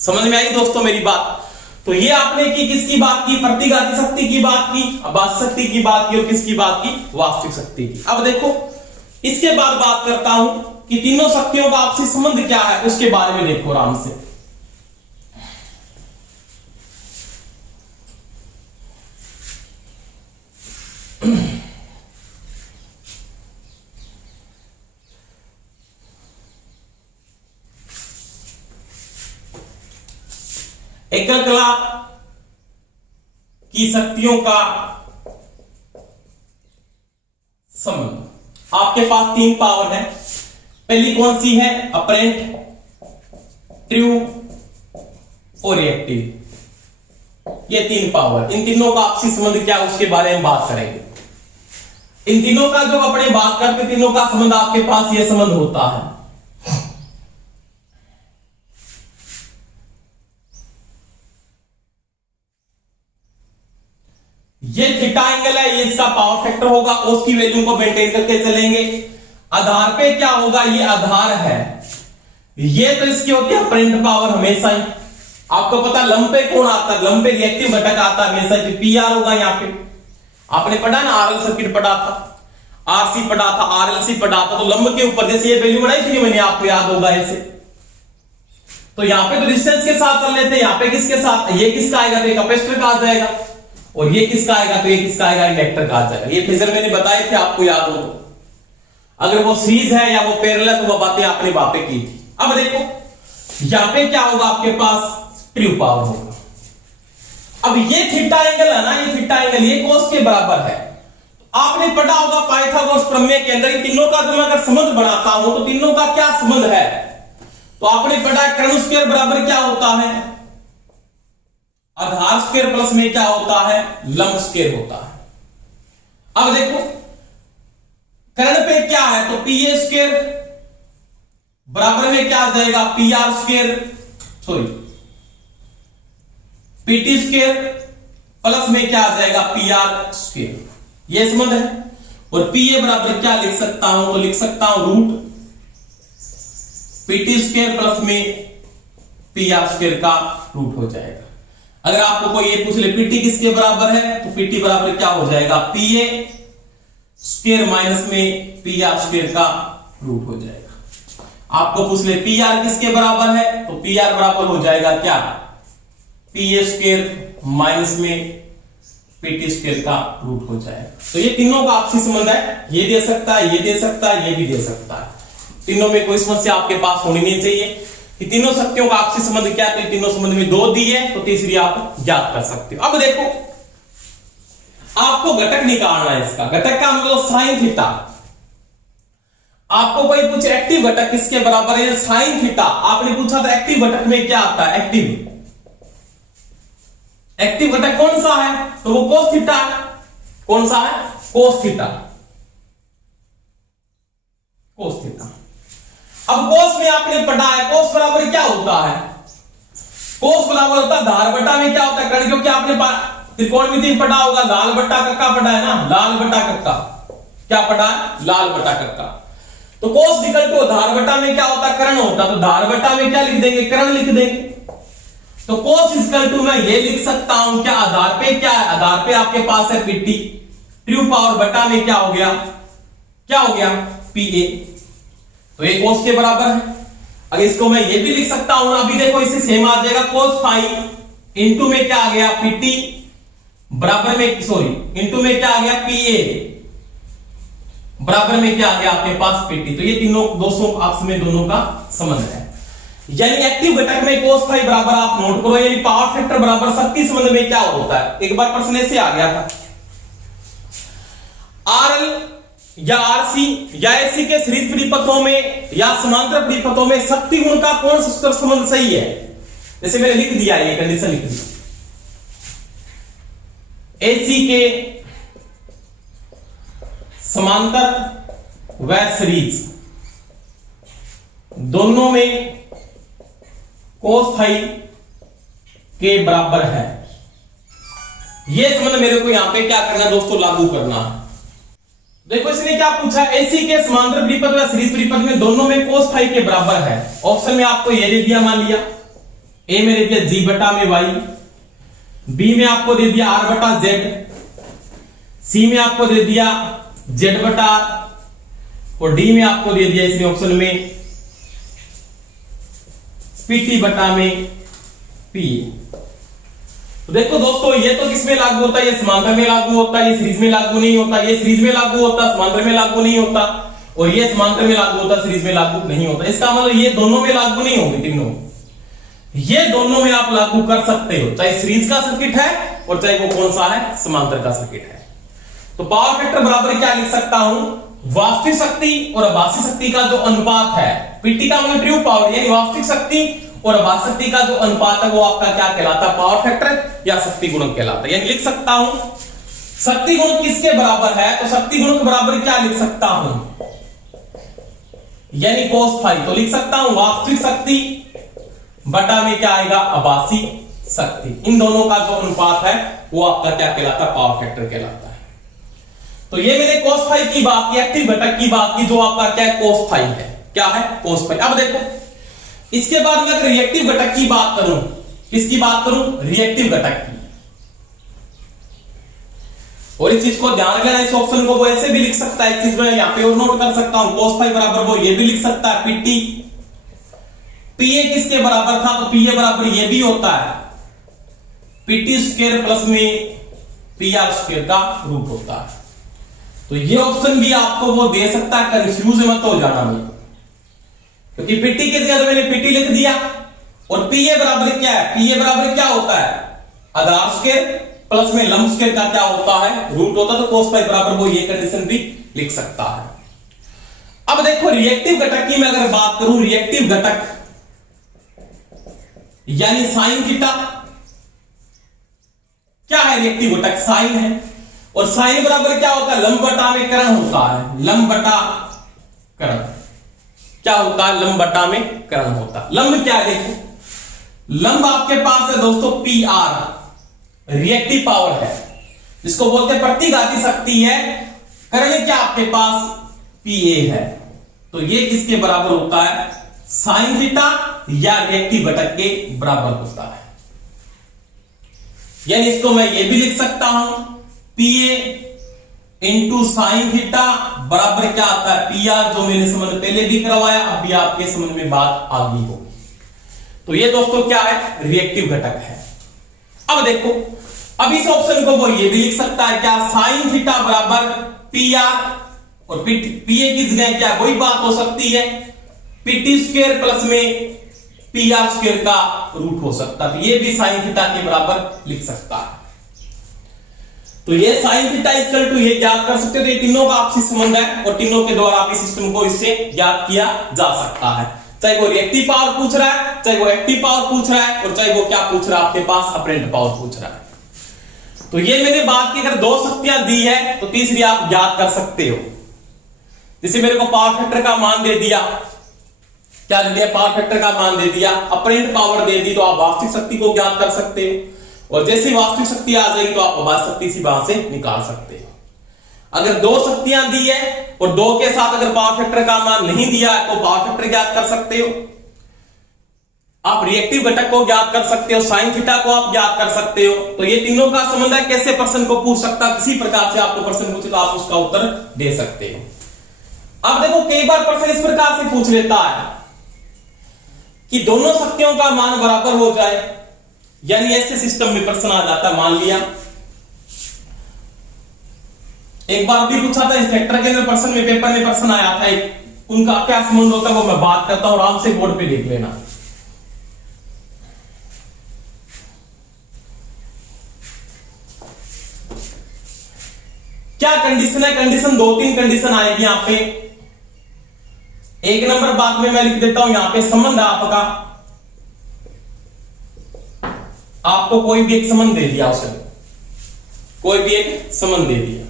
समझ में आई दोस्तों मेरी बात। तो ये आपने की किसकी बात की, प्रतिघाती शक्ति की बात की, आभासी शक्ति की बात की, और किसकी बात की, वास्तविक शक्ति की। अब देखो इसके बाद बात करता हूं कि तीनों शक्तियों का आपसी संबंध क्या है, उसके बारे में देखो आराम से। एकल कला की शक्तियों का संबंध। आपके पास 3 पावर है। पहली कौन सी है, अपरेंट, ट्रू और रिएक्टिव। ये 3 पावर, इन तीनों का आपसी संबंध क्या है उसके बारे में बात करेंगे। इन तीनों का जो अपने बात करते, तीनों का संबंध आपके पास ये संबंध होता है। ये थीटा एंगल है, ये इसका पावर फैक्टर होगा, उसकी वैल्यू को मेंटेन करके चलेंगे। आधार पे क्या होगा, ये आधार है, ये तो इसकी होती है अपरेंट पावर हमेशा ही। आपको पता लंब पे कौन आता है, लंब पे रिएक्टिव घटक आता है हमेशा, PR होगा। यहां पे आपने पढ़ा ना, RL सर्किट पढ़ा था, RC पढ़ा था, RLC पढ़ा था। तो लंब के ऊपर जैसे ये वैल्यू बनाई थी मैंने, आपको याद होगा ऐसे। तो यहां पे तो डिस्टेंस के साथ चल लेते हैं, यहां पे किसके साथ, ये किसका आएगा, तो ये कैपेसिटर का आ जाएगा, और ये किसका आएगा, तो ये किसका आएगा, इंडक्टर का आ जाएगा। ये फिगर मैंने बताए थे, आपको याद हो तो। अगर वो सीरीज है या वो पैरेलल है तो वो बातें आपने बातें की थी। अब देखो यहां पे क्या होगा, आपके पास ट्रू पावर होगा। अब ये थीटा एंगल है ना, ये थीटा एंगल ये कोस के बराबर है। आपने पढ़ा होगा पाइथागोरस प्रमेय के अंदर, इन तीनों का जब मैं अगर संबंध बनाता हूं तो तीनों का क्या संबंध है, तो आपने पढ़ा कर्ण स्क्वायर बराबर क्या होता है, आधार स्क्वायर प्लस में क्या होता है, लंब स्क्वायर होता है। अब देखो कर्ण पे क्या है, तो पी ए स्क्वायर बराबर में क्या आ जाएगा, P R square, sorry PT square plus में क्या आ जाएगा, पी आर स्क्वायर। ये संबंध है। और पी ए बराबर क्या लिख सकता हूं, तो लिख सकता हूं रूट पीटी स्क्वायर प्लस में पी आर स्क्वायर का रूट हो जाएगा। अगर आपको कोई ये पूछ ले पीटी किसके बराबर है, तो पीटी बराबर क्या हो जाएगा, पी ए स्क्वायर माइनस में पी आर स्क्वायर का रूट हो जाएगा। आपको पूछ ले पी आर किसके बराबर है, तो पी आर बराबर हो जाएगा क्या, पी ए स्क्वायर माइनस में पीटी स्क्वायर का रूट हो जाएगा। तो ये तीनों का आपसी संबंध है, ये दे सकता है, ये दे सकता है, ये भी दे सकता है। तीनों में कोई समस्या आपके पास होनी नहीं चाहिए कि तीनों शक्तियों का आपसी संबंध क्या है। तो तीनों संबंध में दो दी है, तो तीसरी आप ज्ञात कर सकते हो। अब देखो आपको घटक निकालना है, इसका घटक का मतलब साइन थीटा। आपको कोई पूछे एक्टिव घटक किसके बराबर है, साइन थीटा। आपने पूछा था एक्टिव घटक में क्या आता है, एक्टिव घटक कौन सा है, तो वो कोस थीटा। कौन सा है, कोस थीटा, कोस थीटा। अब कोस में आपने पढ़ा है, कोस बराबर क्या होता है, कोस बराबर होता है धार बटा में क्या होता है कर्ण, क्योंकि आपने त्रिकोणमिति पढ़ा होगा, लाल बट्टा कक्का पढ़ा है ना, लाल बट्टा कक्का क्या पढ़ा है, लाल बट्टा कक्का। तो कोस इक्वल टू धार बटा में क्या होता है, कर्ण होता, तो धार बटा में क्या लिख देंगे, कर्ण लिख देंगे। तो कोस इक्वल टू मैं ये लिख सकता हूं क्या, आधार पे क्या है, आधार पे आपके पास है पीटी, ट्रू पावर बटा में क्या हो गया, क्या हो गया, पी ए। तो ये कोस के बराबर है। अगर इसको मैं ये भी लिख सकता हूं, अभी देखो इससे सेम आ जाएगा, कोस फाइव इंटू में क्या आ गया, पीटी बराबर में, सॉरी इंटू में क्या आ गया, पी ए बराबर में क्या आ गया आपके पास, पीटी। तो ये तीनों दोस्तों आपस में दोनं का संबंध है। यानी एक्टिव घटक में कोस फाइव बराबर आप नोट करो, यानी पावर फैक्टर बराबर शक्ति संबंध में क्या होता है। एक बार प्रश्न ऐसे आ गया था, आरएल या आरसी या एसी के सीरीज परिपथों में या समांतर परिपथों में शक्ति गुण का कौन सा संबंध सही है। जैसे मैंने लिख दिया, ये कंडीशन लिख दी, एसी के समांतर व सीरीज दोनों में कोस फाइव के बराबर है। यह संबंध मेरे को यहां पे क्या करना है दोस्तों, लागू करना है। देखो इसने क्या पूछा, एसी के समांतर परिपथ व सीरीज परिपथ में दोनों में कोस फाइव के बराबर है। ऑप्शन में आपको ये दे दिया, मान लिया ए में दे दिया जी बटा में वाई, बी में आपको दे दिया आर बटा जेड, सी में आपको दे दिया जेड बटा आर, और डी में आपको दे दिया इसने ऑप्शन में पीटी बटा में पी। तो देखो दोस्तों ये तो किसमें लागू होता है, ये समांतर में लागू होता है, ये सीरीज में लागू नहीं होता, ये सीरीज में लागू होता है, समांतर में लागू नहीं होता, और ये समांतर में लागू होता है, सीरीज में लागू नहीं होता। इसका मतलब ये दोनों में लागू नहीं होंगे, तीनों ये दोनों में आप लागू कर सकते हो, चाहे सीरीज का सर्किट है और चाहे वो कौन सा है, समांतर का सर्किट है। तो पावर फैक्टर बराबर क्या लिख सकता हूं, वास्तविक शक्ति और आभासी शक्ति का जो अनुपात है, पीटी का मतलब ट्रू पावर, यानी वास्तविक शक्ति और आभासी शक्ति का जो अनुपात है वो आपका क्या कहलाता है, पावर फैक्टर या शक्ति गुणक कहलाता है। यानी लिख सकता हूं शक्ति गुणक किसके बराबर है, तो शक्ति गुणक बराबर क्या लिख सकता हूं, यानी कोस फाइव। तो लिख सकता हूं वास्तविक शक्ति बटा में क्या आएगा, आभासी शक्ति। इन दोनों का जो अनुपात है वो आपका क्या कहलाता है, पावर फैक्टर कहलाता है। तो ये मैंने कोस फाइव की बात की, एक्टिव घटक की बात की, जो आपका क्या है, कोस फाइव है, क्या है, कोस फाइव। अब देखो इसके बाद मैं अगर रिएक्टिव घटक की बात करूं, किसकी बात करूं, रिएक्टिव घटक की। और इस चीज को ध्यान रखना, इस ऑप्शन को वो ऐसे भी लिख सकता है, इस चीज में यहां पे और नोट कर सकता हूं, कोस फाइव बराबर वो ये भी लिख सकता है, पीटी पीए किसके बराबर था, तो पीए बराबर ये भी होता है पीटी स्क्वायर प्लस में पी आर स्क्वायर का रूट होता है। तो ये ऑप्शन भी आपको वो दे सकता है, कंफ्यूज मत हो जाना भाई, क्योंकि पीटी के जगह मैंने पीटी लिख दिया, और पीए बराबर क्या है, पीए बराबर क्या होता है, आधार स्क्वायर प्लस में लंब स्क्वायर का क्या होता है, रूट होता है। तो कोस फाइव बराबर वो ये कंडीशन भी लिख सकता है। अब देखो रिएक्टिव घटक की मैं अगर बात करूं, रिएक्टिव घटक यानी साइन थीटा क्या है, रिएक्टिव घटक साइन है, और साइन बराबर क्या होता है, लंब बटा में करण होता है, लंब बटा करण क्या होता है, लंब बटा में करण होता है। लंब क्या है, देखो लंब आपके पास है दोस्तों पी आर, रिएक्टिव पावर है जिसको बोलते हैं प्रतिघाती शक्ति है। करण क्या आपके पास पी ए है, तो ये किसके बराबर होता है, साइन थीटा या रिएक्टिव घटक के बराबर होता है। यानी इसको मैं ये भी लिख सकता हूं P A into sine theta बराबर क्या आता है, पी आर, जो मैंने समझ पहले भी करवाया, अभी आपके समझ में बात आ गई होगी। तो ये दोस्तों क्या है, रिएक्टिव घटक है। अब देखो, अब इस ऑप्शन को वो ये भी लिख सकता है क्या, साइन थीटा बराबर पी आर, और पी ए की जगह क्या वही बात हो सकती है, पीटी स्क्वायर प्लस में पी आर स्क्वायर का रूट हो सकता है, तो ये भी साइन थीटा के बराबर लिख सकता है। तो ये साइन थीटा इक्वल टू ये ज्ञात कर सकते हो, तो ये तीनों का आपसी संबंध है और तीनों के द्वारा आप इस सिस्टम को इससे ज्ञात किया जा सकता है, चाहे वो रिएक्टिव पावर पूछ रहा है, चाहे वो एक्टिव पावर पूछ रहा है, और चाहे वो क्या पूछ रहा है आपके पास, अपरेंट पावर पूछ रहा है। तो ये मैंने बात की, अगर दो शक्तियां दी है तो तीसरी आप ज्ञात कर सकते हो। जैसे मेरे को पावर फैक्टर का मान दे दिया, क्या दे दिया, पावर फैक्टर का मान दे दिया, अपरेंट पावर दे दी, तो आप वास्तविक शक्ति को ज्ञात कर सकते हो, और जैसी वास्तविक शक्ति आ जाएगी तो आप अभाज्य शक्ति सी वहां से निकाल सकते हो। अगर दो शक्तियां दी है और दो के साथ अगर पावर फैक्टर का मान नहीं दिया है तो पावर फैक्टर ज्ञात कर सकते हो, आप रिएक्टिव घटक को ज्ञात कर सकते हो, साइन थीटा को आप ज्ञात कर सकते हो। तो ये तीनों का संबंध है। कैसे प्रश्न को पूछ सकता, किसी प्रकार से आपको प्रश्न पूछे तो आप उसका उत्तर दे सकते हो। अब देखो, कई बार प्रश्न इस प्रकार से पूछ लेता है कि दोनों शक्तियों का मान बराबर हो जाए, यानी ऐसे सिस्टम में प्रश्न आ जाता है। मान लिया एक बार भी पूछा था इस फैक्टर के अंदर प्रश्न में, पेपर में प्रश्न आया था, उनका क्या संबंध होता है वो मैं बात करता हूं, आराम से बोर्ड पे देख लेना। क्या कंडीशन है, कंडीशन दो तीन कंडीशन आएगी यहां पे। एक नंबर बाद में मैं लिख देता हूं, यहां पे संबंध आपका, आपको कोई भी एक संबंध दे दिया, उसने कोई भी एक संबंध दे दिया।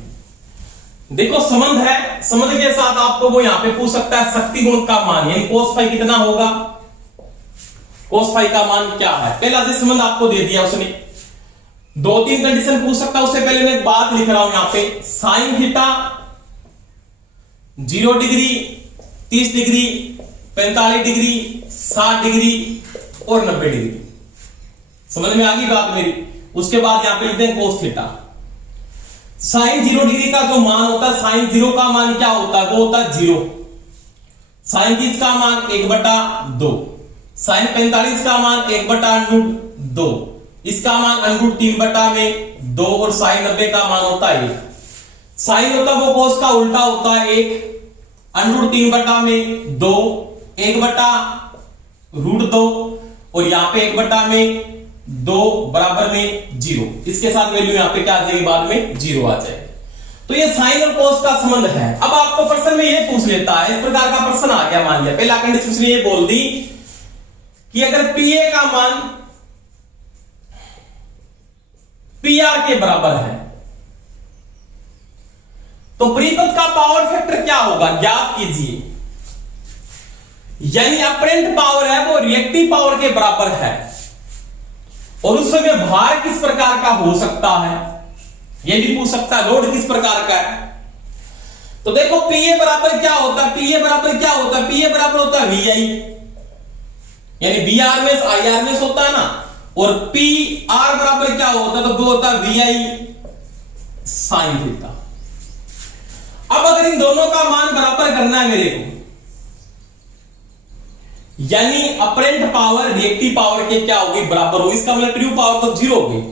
देखो संबंध है, संबंध के साथ आपको वो यहां पे पूछ सकता है शक्ति गुण का मान, यानी कोस फाई कितना होगा, कोस फाई का मान क्या है। पहला जो संबंध आपको दे दिया उसने, दो तीन कंडीशन पूछ सकता है। उससे पहले मैं एक बात लिख रहा हूं यहां पे, sine theta 0 degree, 30 degree, 45 degree, 60 degree और 90 डिग्री। समझ में आ गई बात मेरी। उसके बाद यहां पे लिखते हैं कोस थीटा। साइन 0 डिग्री का जो मान होता है, साइन 0 का मान क्या होता है, वो होता है 0। साइन 30 का मान 1/2, साइन 45 का मान 1/√2, इसका मान √3/2 और साइन 90 का मान होता है 1। साइन होता है वो कोस का उल्टा होता है 1, √3/2, 1/√2 और यहां पे 1/2 बराबर में 0। इसके साथ वैल्यू यहां पे क्या आ जाएगी, बाद में 0 आ जाएगी। तो ये साइन और कोस का संबंध है। अब आपको प्रश्न में ये पूछ लेता है, इस प्रकार का प्रश्न आ गया। मान लिया पहला कंडीशन उसने ये बोल दी कि अगर पी ए का मान पी आर के बराबर है तो परिपथ का पावर फैक्टर क्या होगा, ज्ञात कीजिए। यानी अपरेंट पावर है वो रिएक्टिव पावर के बराबर है, और उस समय भार किस प्रकार का हो सकता है यह भी पूछ सकता है, लोड किस प्रकार का है। तो देखो पीए बराबर क्या होता है, पीए बराबर क्या होता है, पीए बराबर होता है वीआई, यानी बी आर में आई आर में होता है ना, और पी आर बराबर क्या होता है, तो वो होता है वीआई साइन थीटा। अब अगर इन दोनों का मान बराबर करना है मेरे को, यानी अपरेंट पावर रिएक्टिव पावर के क्या होगी, बराबर होगी। इसका मतलब ट्रू पावर तो 0 होगी।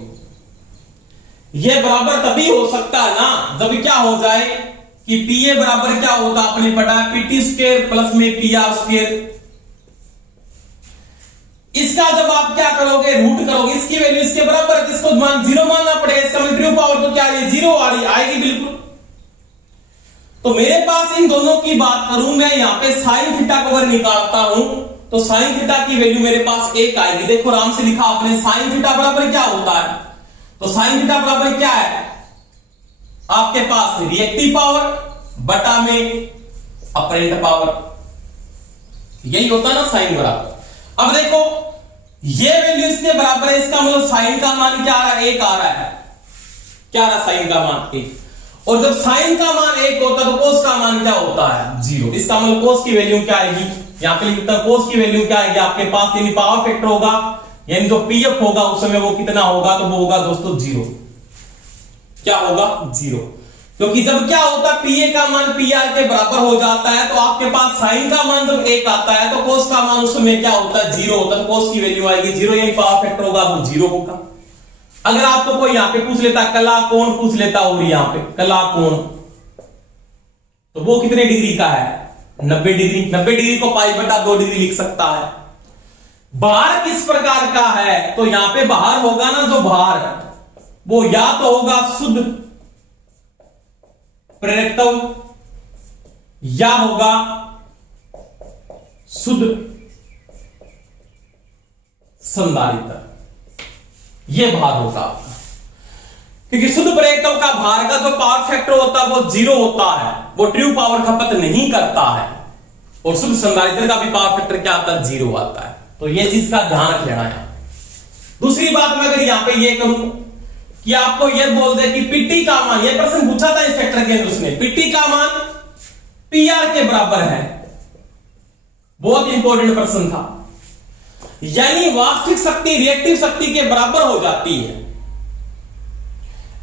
यह बराबर तभी हो सकता है ना जब क्या हो जाए कि पीए बराबर क्या होता है, आपने पढ़ा पीटी स्क्वायर प्लस में पी आर स्क्वायर। इसका जब आप क्या करोगे, रूट करोगे, इसकी वैल्यू इसके बराबर, इसको मान 0 मानना पड़ेगा। इसका मतलब ट्रू पावर तो क्या है, 0 आ रही आएगी बिल्कुल। तो मेरे पास इन दोनों की बात करूं मैं, यहां पे साइन थीटा को अगर निकालता हूं तो साइन थीटा की वैल्यू मेरे पास 1 आएगी। देखो आराम से लिखा आपने, साइन थीटा बराबर क्या होता है? तो साइन थीटा बराबर क्या है? आपके पास रिएक्टिव पावर बटा में अपरेंट पावर, यही होता है ना साइन बराबर। अब देखो ये वैल्यू इसके बराबर है, इसका मतलब साइन का मान क्या आ रहा है? 1 आ रहा है। क्या आ रहा साइन का मान? 1। और जब साइन का मान 1 होता है तो कोस का मान क्या होता है? 0। इसका मतलब कोस की वैल्यू क्या आएगी? यहां पे लिखता है कोस की वैल्यू क्या आएगी आपके पास, यानी पावर फैक्टर होगा, यानी जो पीएफ होगा उस समय वो कितना होगा? तो वो होगा दोस्तों 0। क्या होगा? 0। क्योंकि जब क्या होता है, पीए का मान पीआर के बराबर हो जाता है, तो आपके पास साइन का मान जब 1 आता है तो कोस का मान उस समय क्या होता है? 0 होता है। तो कोस की वैल्यू आएगी 0, यानी पावर फैक्टर होगा वो 0 होगा। अगर आपको कोई यहां पे पूछ लेता कला कोण पूछ लेता, और यहां पे कला कोण, तो वो कितने डिग्री का है? 90 डिग्री। 90 डिग्री को पाई बटा 2 डिग्री लिख सकता है। भार किस प्रकार का है? तो यहां पे भार होगा ना, जो भार वो या तो होगा शुद्ध प्रेरकत्व या होगा शुद्ध संधारित्र, ये भार होगा आपका। क्योंकि शुद्ध प्रेरकत्व का भार का जो पावर फैक्टर होता है वो 0 होता है, वो ट्रू पावर खपत नहीं करता है। और शुद्ध संधारित्र का भी पावर फैक्टर क्या आता है? 0 आता है। तो ये चीज का ध्यान रख लेना है। दूसरी बात मैं अगर यहां पे ये करूं कि आपको ये बोल दे कि पीटी का मान, ये प्रश्न पूछा था इंस्पेक्टर के अंदर उसने, पीटी का मान पीआर के बराबर है, बहुत इंपॉर्टेंट प्रश्न था। यानी वास्तविक शक्ति रिएक्टिव शक्ति के बराबर हो जाती है।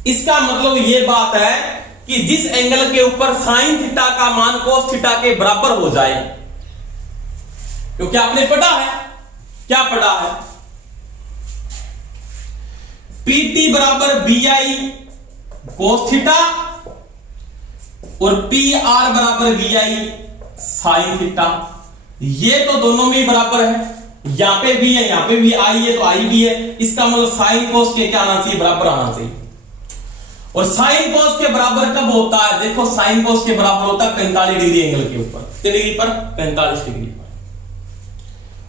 इसका मतलब यह बात है कि जिस एंगल के ऊपर साइन थीटा का मान कोस थीटा के बराबर हो जाए, क्योंकि आपने पढ़ा है, क्या पढ़ा है? पीटी बराबर बीआई कोस थीटा और पी आर बराबर बीआई साइन थीटा। ये तो दोनों में ही बराबर है, यहां पे भी है, यहां पे भी आई है तो आई भी है। इसका मतलब साइन कोस के क्या आना चाहिए? बराबर आना चाहिए। और साइन कोस के बराबर कब होता है? देखो साइन कोस के बराबर होता है 45 डिग्री एंगल के ऊपर। कितने डिग्री पर? 45 डिग्री पर।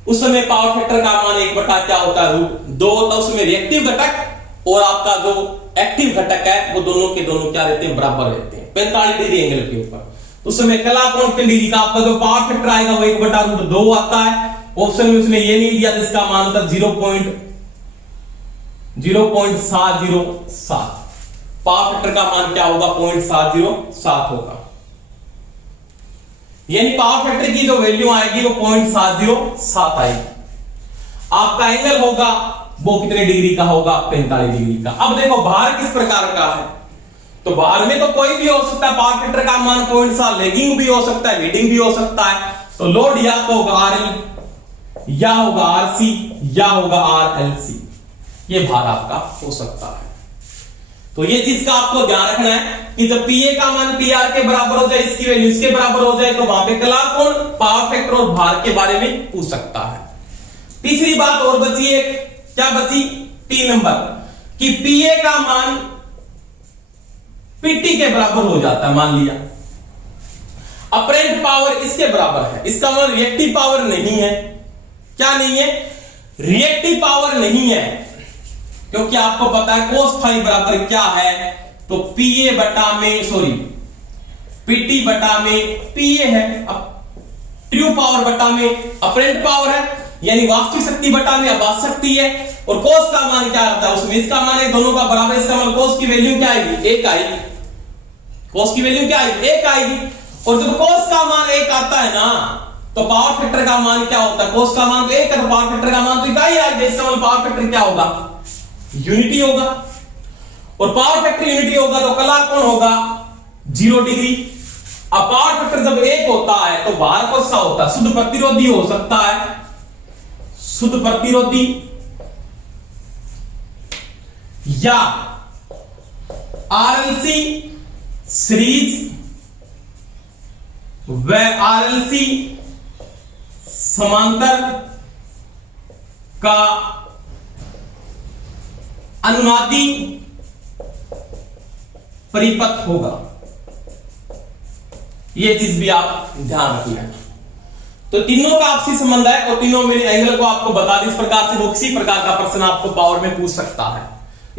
उस समय पावर फैक्टर का मान 1 बटा क्या होता है? √2 होता है। उसमें रिएक्टिव घटक और आपका जो एक्टिव घटक है वो दोनों के दोनों क्या रहते हैं? बराबर रहते हैं 45 डिग्री एंगल के ऊपर। उस समय कला कोण कितने डिग्री का? आपका जो पावर फैक्टर आएगा वो 1 बटा √2 आता है। ऑप्शन में उसने ये नहीं दिया, जिसका मान होता 0.707। पावर फैक्टर का मान क्या होगा? 0.707 होगा। यानी पावर फैक्टर की जो वैल्यू आएगी वो 0.707 आएगी। आपका एंगल होगा वो कितने डिग्री का होगा? 45 डिग्री का। अब देखो भार किस प्रकार का है, तो भार में तो कोई भी हो सकता है। पावर फैक्टर का मान 0.7 लेगिंग भी हो सकता है, लीडिंग भी हो सकता है। तो लोड या तो होगा RL या होगा RC या होगा RLC, ये भार आपका हो सकता है। तो ये चीज का आपको ध्यान रखना है कि जब पीए का मान पीआर के बराबर हो जाए, इसकी वैल्यू इसके बराबर हो जाए, तो वहां पे कला कोण, पावर फैक्टर और भार के बारे में पूछ सकता है। तीसरी बात और बची एक, क्या बची? 3 नंबर कि पीए का मान पीटी के बराबर हो जाता है। मान लिया अपरेंट पावर इसके बराबर है, इसका मतलब रिएक्टिव पावर नहीं है। क्या नहीं है? रिएक्टिव पावर नहीं है, क्योंकि आपको पता है कोस फाई बराबर क्या है? तो पीए बटा में पीटी बटा में पीए है। अब ट्रू पावर बटा में अपरेंट पावर है, यानी वास्तविक शक्ति बटा में आभास शक्ति है। और कोस का मान क्या आता है उसमें? इसका मान है दोनों का बराबर। इसका मतलब कोस की वैल्यू क्या आएगी? 1 आएगी। कोस की वैल्यू क्या आएगी? 1 आएगी। और जब कोस का मान 1 आता है ना, तो पावर फैक्टर का मान क्या होता है? कोस का मान तो 1 है, तो पावर फैक्टर का मान तो इकाई आ गया। इसका मतलब पावर फैक्टर क्या होगा? यूनिटी होगा। और पावर फैक्टर यूनिटी होगा तो कला कोण होगा 0 डिग्री। अब पावर फैक्टर जब 1 होता है तो भार कौन सा होता है? शुद्ध प्रतिरोधी हो सकता है, शुद्ध प्रतिरोधी या RLC सीरीज व RLC समांतर का अनुनादी परिपथ होगा। यह चीज भी आप ध्यान रखना है। तो तीनों का आपसी संबंध है और तीनों मेरे एंगल को आपको बता दी इस प्रकार से, वो किसी प्रकार का प्रश्न आपको पावर में पूछ सकता है।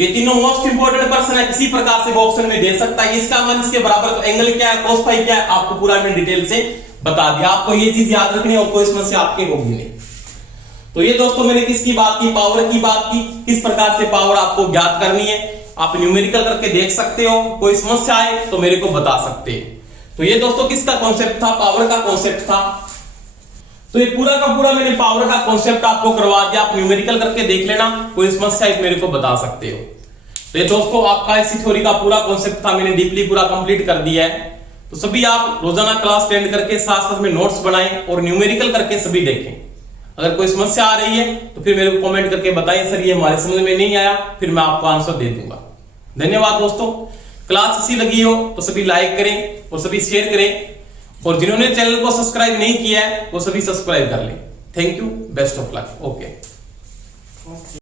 ये तीनों मोस्ट इंपोर्टेंट प्रश्न है, किसी प्रकार से वो ऑप्शन में दे सकता है। इसका मान इसके बराबर, तो एंगल क्या है, cos फाई क्या है, आपको पूरा मैंने डिटेल से बता दिया। आपको ये चीज याद रखनी है और कोई समस्या आपके होगी नहीं। तो ये दोस्तों मैंने किसकी बात की, पावर की बात की, किस प्रकार से पावर आपको ज्ञात करनी है। आप न्यूमेरिकल करके देख सकते हो, कोई समस्या आए तो मेरे को बता सकते हो। तो ये दोस्तों किसका कॉन्सेप्ट था, पावर का कॉन्सेप्ट था। तो ये पूरा का पूरा मैंने पावर का कॉन्सेप्ट आपको करवा दिया। आप न्यूमेरिकल करके देख लेना, कोई समस्या है मेरे को बता सकते हो। तो ये दोस्तों आपका इसी थ्योरी का पूरा कॉन्सेप्ट था, मैंने डीपली पूरा कंप्लीट कर दिया है। तो सभी आप रोजाना क्लास अटेंड करके साथ साथ में नोट्स बनाएं और न्यूमेरिकल करके सभी देखें। अगर कोई समस्या आ रही है तो फिर मेरे को कमेंट करके बताएं, सर ये हमारे समझ में नहीं आया, फिर मैं आपको आंसर दे दूंगा। धन्यवाद दोस्तों। क्लास अच्छी लगी हो तो सभी लाइक करें और सभी शेयर करें, और जिन्होंने चैनल को सब्सक्राइब नहीं किया है वो सभी सब्सक्राइब कर लें। Thank you, best of luck. Okay.